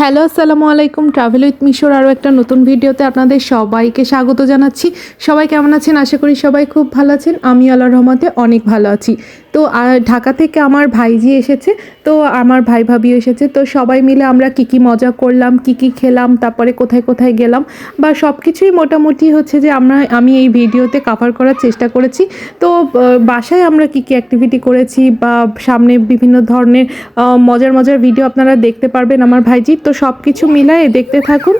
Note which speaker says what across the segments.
Speaker 1: Hello, আসসালামু আলাইকুম। Travel with মিশোর আরও একটা নতুন ভিডিওতে আপনাদের সবাইকে স্বাগত জানাচ্ছি। সবাই কেমন আছেন? আশা করি সবাই খুব ভালো আছেন। আমি আল্লাহ রহমতে অনেক ভালো আছি। তো আর ঢাকা থেকে আমার ভাইজি এসেছে তো আমার ভাই ভাবিও এসেছে তো সবাই মিলে আমরা কি কি মজা করলাম কি কি খেলাম তারপরে কোথায় কোথায় গেলাম বা সব কিছুই মোটামুটি হচ্ছে যে আমরা আমি এই ভিডিওতে কাভার করার চেষ্টা করেছি। তো বাসায় আমরা কি কি অ্যাক্টিভিটি করেছি বা সামনে বিভিন্ন ধরনের মজার মজার ভিডিও আপনারা দেখতে পারবেন আমার ভাইজি তো সব কিছু মিলায়ে দেখতে থাকুন।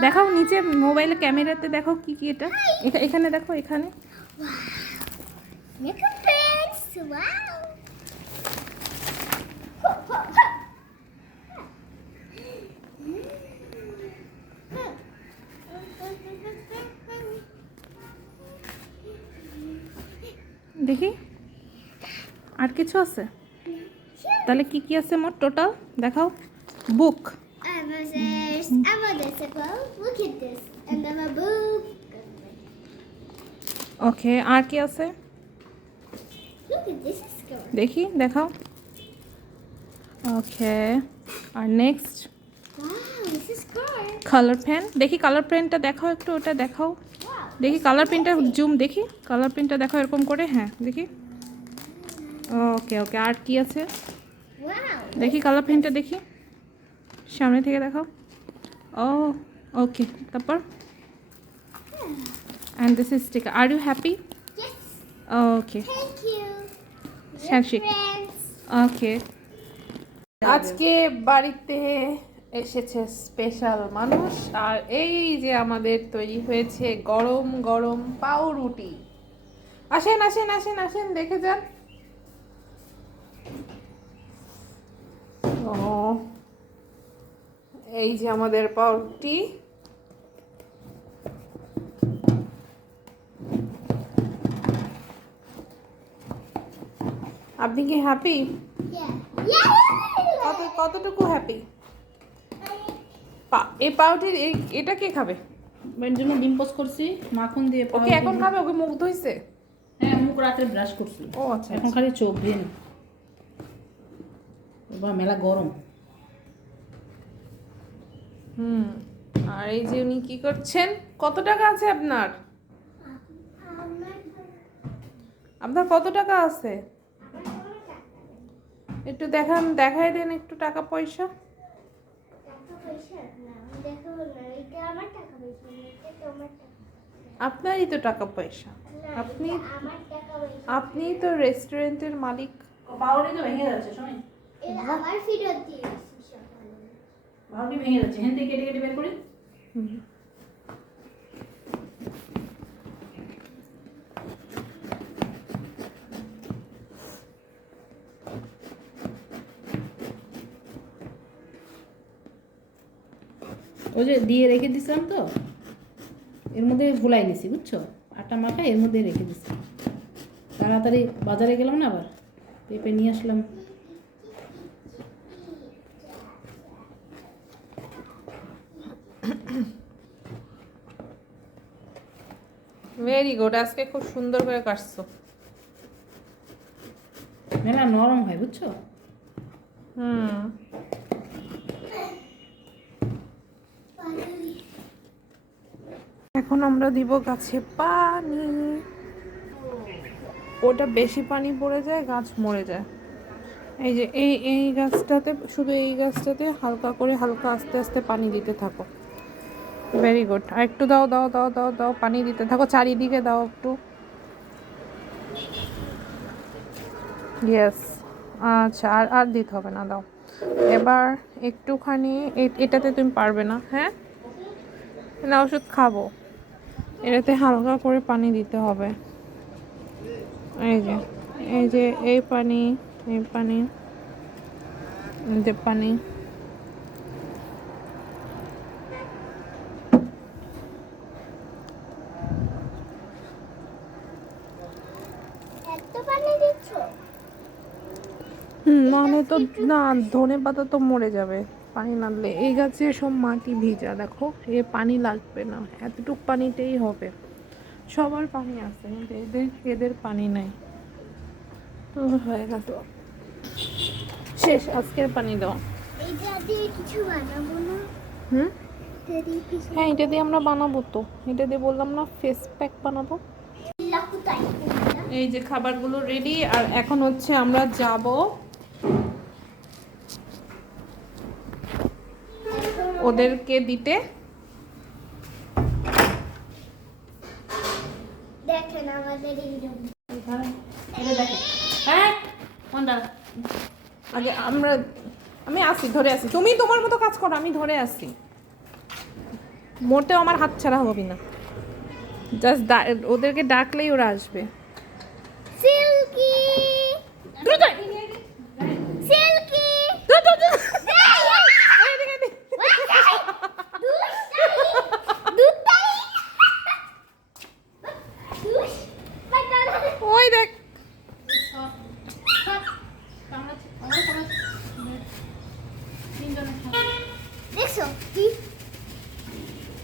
Speaker 1: দেখাও নিচে মোবাইলে ক্যামেরাতে দেখো কি কি এটা। এখা- এখানে দেখো এখানে। দেখি আর কিছু আছে তাহলে কি কি আছে মোট টোটাল দেখাও বুক. ওকে আর কি আছে দেখি দেখাও। Okay R next
Speaker 2: Wow, this is good.
Speaker 1: Colour pen দেখি কালার পেনটা দেখাও একটু ওটা দেখাও। দেখি কালার পেনটা জুম দেখি। কালার পেনটা দেখো এরকম করে হ্যাঁ দেখি। ওকে ওকে আর কি আছে? দেখি কালার পেনটা দেখি। সামনে থেকে দেখাও। ও ওকে তারপর? And this is sticker are you happy. Okay.
Speaker 2: Friends.
Speaker 1: Okay আজকে বাড়িতে এসেছে স্পেশাল মানুষ আর এই যে আমাদের তৈরি হয়েছে গরম গরম পাউরুটি। আসেন আসেন আসেন আসেন দেখে যান। ও এই যে আমাদের পাউরুটি। আপনি কি হ্যাপি. কত কতটুকু হ্যাপি এই এই- এটা কে খাবে?
Speaker 3: এর জন্য ডিম পোস্ট করছি মাখন দিয়ে
Speaker 1: ওকে এখন খাবে? ওকে মুখ ধুইছে
Speaker 3: হ্যাঁ মুখ রাতে ব্রাশ করছি।
Speaker 1: ও আচ্ছা
Speaker 3: এখন খালি চোখ দিন বা মেলা গরম।
Speaker 1: হুম আর এই যে উনি কি করছেন? কত টাকা আছে আপনার? আপনার কত টাকা আছে? একটু দেখান দেখাই দেন একটু টাকা পয়সা।
Speaker 2: টাকা পয়সা? না আমি দেখাবো না এটা আমার টাকা পয়সা না, এটা তোমার টাকা
Speaker 1: আপনারই তো টাকা পয়সা।
Speaker 2: আপনি
Speaker 1: আপনি
Speaker 2: এটা আমার টাকা পয়সা।
Speaker 1: আপনিই তো রেস্টুরেন্টের মালিক।
Speaker 3: তো ভেঙে যাচ্ছে সময়
Speaker 2: আমার ফেরত দিয়ে এসেছি
Speaker 3: ভেঙে যাচ্ছে হ্যাঁ থেকে কেটে কেটে বের করি?
Speaker 1: হুম।
Speaker 3: ওই যে দিয়ে রেখে দিছিলাম তো এর মধ্যে ভুলাই নিছি বুঝছ? আটা মাখা এর মধ্যে রেখে দিছি। তাড়াতাড়ি বাজারে গেলাম না আবার? পেঁপে নিয়ে আসলাম।
Speaker 1: ভেরি গুড আজকে খুব সুন্দর করে কাটছো।
Speaker 3: মেলা নরম হয় বুঝছ?
Speaker 1: হুম। এখন আমরা দিব গাছে পানি। ওটা বেশি পানি পড়ে যায়, গাছ মরে যায়। এই যে এই এই গাছটাতে, শুধু এই গাছটাতে হালকা করে হালকা আস্তে আস্তে পানি দিতে থাকো। ভেরি গুড আর একটু দাও দাও দাও দাও দাও, পানি দিতে থাকো। চারিদিকে দাও একটু। ইয়েস আচ্ছা আর আর দিতে হবে না, দাও। এবার একটুখানি এটাতে তুমি পারবে না হ্যাঁ? না ওষুধ খাব। এটাতে হালকা করে পানি দিতে হবে। এই যে এই যে এই পানি এই পানি যে পানি। হুম মানে তো না ধনে পাতা তো মরে যাবে। পানি দিলে এই গাছে সব মাটি ভিজা দেখো। এ পানি লাগবে না। এতটুক পানিতেই হবে। সবার পানি আছে কিন্তু এদের এদের পানি নাই। তো হয়ে গেছে শেষ আজকের পানি দাও হুম? হ্যাঁ এটা দিয়ে আমরা বানাবো তো। এটা দিয়ে বললাম না ফেস প্যাক বানাবো। এই যে খাবারগুলো রেডি আর এখন হচ্ছে আমরা যাব ওদেরকে দিতে।
Speaker 2: দেখেন আমাদের
Speaker 3: হ্যাঁ কোনটা
Speaker 1: আগে আমরা আমি আসি ধরে আসি। তুমি তোমার মতো কাজ করো আমি ধরে আসি। মোটেও আমার হাত ছাড়া হবি না। জাস্ট ওদেরকে ডাকলেই ওরা আসবে।
Speaker 2: সিল্কি।
Speaker 1: দ্রুত আয়।
Speaker 2: সিল্কি
Speaker 1: দ্রুত, দ্রুত, দ্রুত। এদিকে, এদিকে। ওই দেখ
Speaker 2: দেখছ কি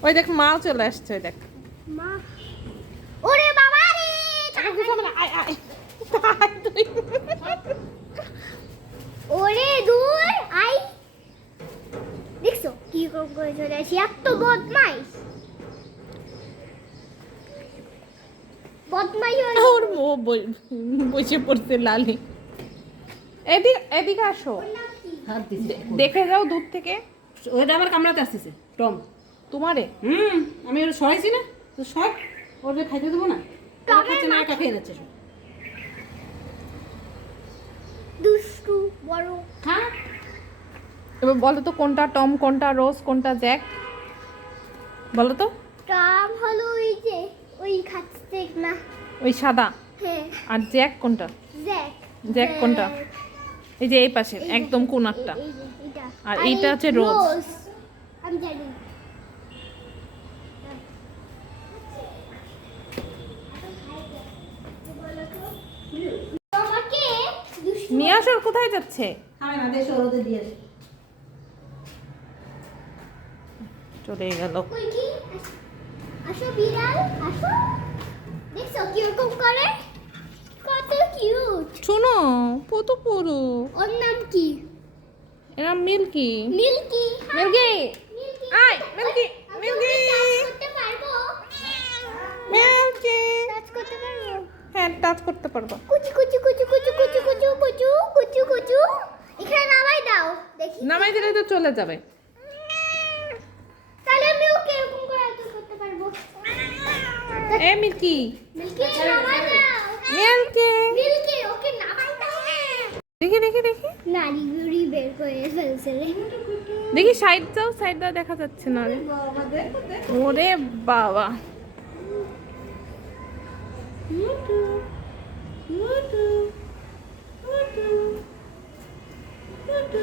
Speaker 1: ওই দেখ মাও চলে আসছে ওই দেখ।
Speaker 2: মা। ওরে বাবা রে
Speaker 1: আয়, আয়। আয়
Speaker 2: ওরে দূর আই। দেখছ কি রকম করে চলে আসি এত বদমাইশ।
Speaker 1: ওর মো বসে পড়ছে লালি। এদিকে এদিকে আসো। দেখে যাও দূর থেকে।
Speaker 3: ওইটা আবার কামড়াতে আসতেছে টম।
Speaker 1: তোমারে?
Speaker 3: হুম আমি ওটা সরাইছি না? তো সব ওটা খাইতে দেবো না? ওরা খাচ্ছে না একা খেয়ে যাচ্ছে সব।
Speaker 2: দুষ্টু বড়।
Speaker 3: হ্যাঁ
Speaker 1: এবার বলো তো কোনটা টম কোনটা রোজ কোনটা জ্যাক? বলো তো।
Speaker 2: টম হলো ওই যে ওই খাচ্ছে না।
Speaker 1: ওই সাদা।
Speaker 2: হ্যাঁ।
Speaker 1: আর জ্যাক কোনটা?
Speaker 2: জ্যাক।
Speaker 1: জ্যাক কোনটা? এই যে এই পাশে একদম কোনারটা।
Speaker 2: যে।
Speaker 1: আর এইটা হচ্ছে রোজ।
Speaker 2: আমি জানি তোমাকে দুষ্টু
Speaker 1: নিয়ে আসো কোথায় যাচ্ছে?
Speaker 3: খাবে না দেশে ওদের দিয়ে আসি।
Speaker 1: চলে গেল।
Speaker 2: কই কি? আস- আসো বিড়াল আসো। দেখছ কীরকম করে? কত কিউট
Speaker 1: শোনো কত পুরো।
Speaker 2: ওর নাম কি?
Speaker 1: এরা মিল্কি।
Speaker 2: Milky
Speaker 1: Milky
Speaker 2: Milky.
Speaker 1: আয় মিল্কি মিল্কি।
Speaker 2: ওকে টাচ করতে পারব?
Speaker 1: মিল্কি।
Speaker 2: টাচ করতে পারব?
Speaker 1: হ্যাঁ টাচ করতে পারব।
Speaker 2: কুচু কুচু।
Speaker 1: সময় দিলে তো চলে যাবে। এ মিল্কি।
Speaker 2: Milky
Speaker 1: Milky.
Speaker 2: ওকে
Speaker 1: দেখি দেখি দেখি।
Speaker 2: বের করে ফেলছে
Speaker 1: দেখি সাইড দাও সাইড দাও দেখা যাচ্ছে না। ওরে বাবা। মুটু মুটু মুটু মুটু।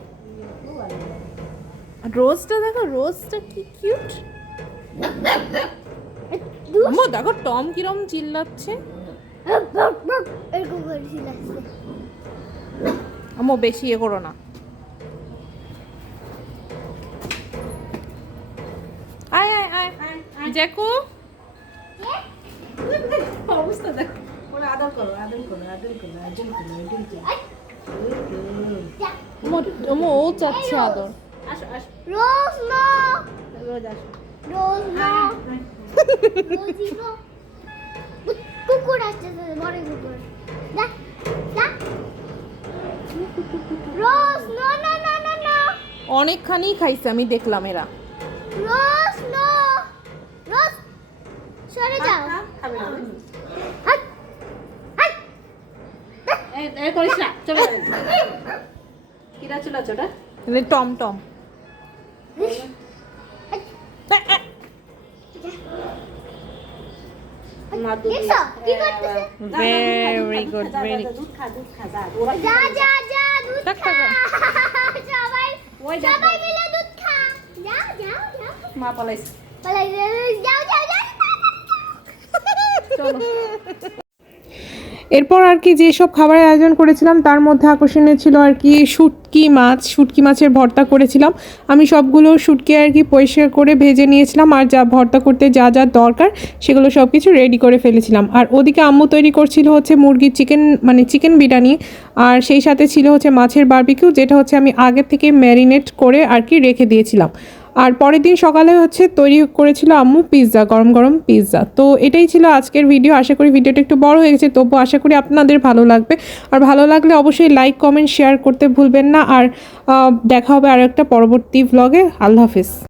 Speaker 1: রোজটা দেখো রোজটা কি কিউট আম্মু দেখো টম কিরম চিল্লাচ্ছে। বেশি ইয়ে করো না। আয় আয় আয় জ্যাকু?
Speaker 3: অবস্থা দেখো। ওরা আদর করো আদর করো আদর করো আদর করো করো।
Speaker 1: ও চাচ্ছে আদর।
Speaker 3: আসো আসো।
Speaker 2: রোজ নো
Speaker 3: রোজ আসো।
Speaker 2: রোজ নো
Speaker 3: আয়, আয়।
Speaker 2: রোজি নো কুকুর আসছে বড় কুকুর। যা যা। Rose no no no no no.
Speaker 1: অনেকখানি খাইছে আমি দেখলাম এরা।
Speaker 2: Rose no. রোজ। সরে যাও।
Speaker 3: খাবে না।
Speaker 2: হাট দেখছ কি করতেছে?
Speaker 1: ভেরি গুড ভেরি
Speaker 3: দুধ খা দুধ খা যা
Speaker 2: যা যা যা দুধ খা। সবাই সবাই মিলে দুধ খা। যাও যাও যাও
Speaker 3: মা পালাইছে।
Speaker 2: বলে যাও যাও যাও।
Speaker 3: চলো।
Speaker 1: এরপর আর কি যেসব খাবারের আয়োজন করেছিলাম, তার মধ্যে আকর্ষণীয় ছিল আর কি শুটকি মাছ, শুটকি মাছের ভর্তা করেছিলাম। আমি সবগুলো শুটকি আর কি পরিষ্কার করে ভেজে নিয়েছিলাম আর যা ভর্তা করতে যা যা দরকার সেগুলো সব কিছু রেডি করে ফেলেছিলাম। আর ওদিকে আম্মু তৈরি করছিল হচ্ছে মুরগির চিকেন মানে চিকেন বিরিয়ানি আর সেই সাথে ছিল হচ্ছে মাছের বারবিকিউ যেটা হচ্ছে আমি আগের থেকে ম্যারিনেট করে আর কি রেখে দিয়েছিলাম। আর পরের দিন সকালে হচ্ছে তৈরি করেছিল আম্মু পিৎজা গরম গরম পিৎজা তো এটাই ছিল আজকের ভিডিও আশা করি ভিডিওটা একটু বড় হয়ে গেছে তবু আশা করি আপনাদের ভালো লাগবে। আর ভালো লাগলে অবশ্যই লাইক কমেন্ট শেয়ার করতে ভুলবেন না। আর দেখা হবে আর একটা পরবর্তী ব্লগে আল্লাহ হাফিজ।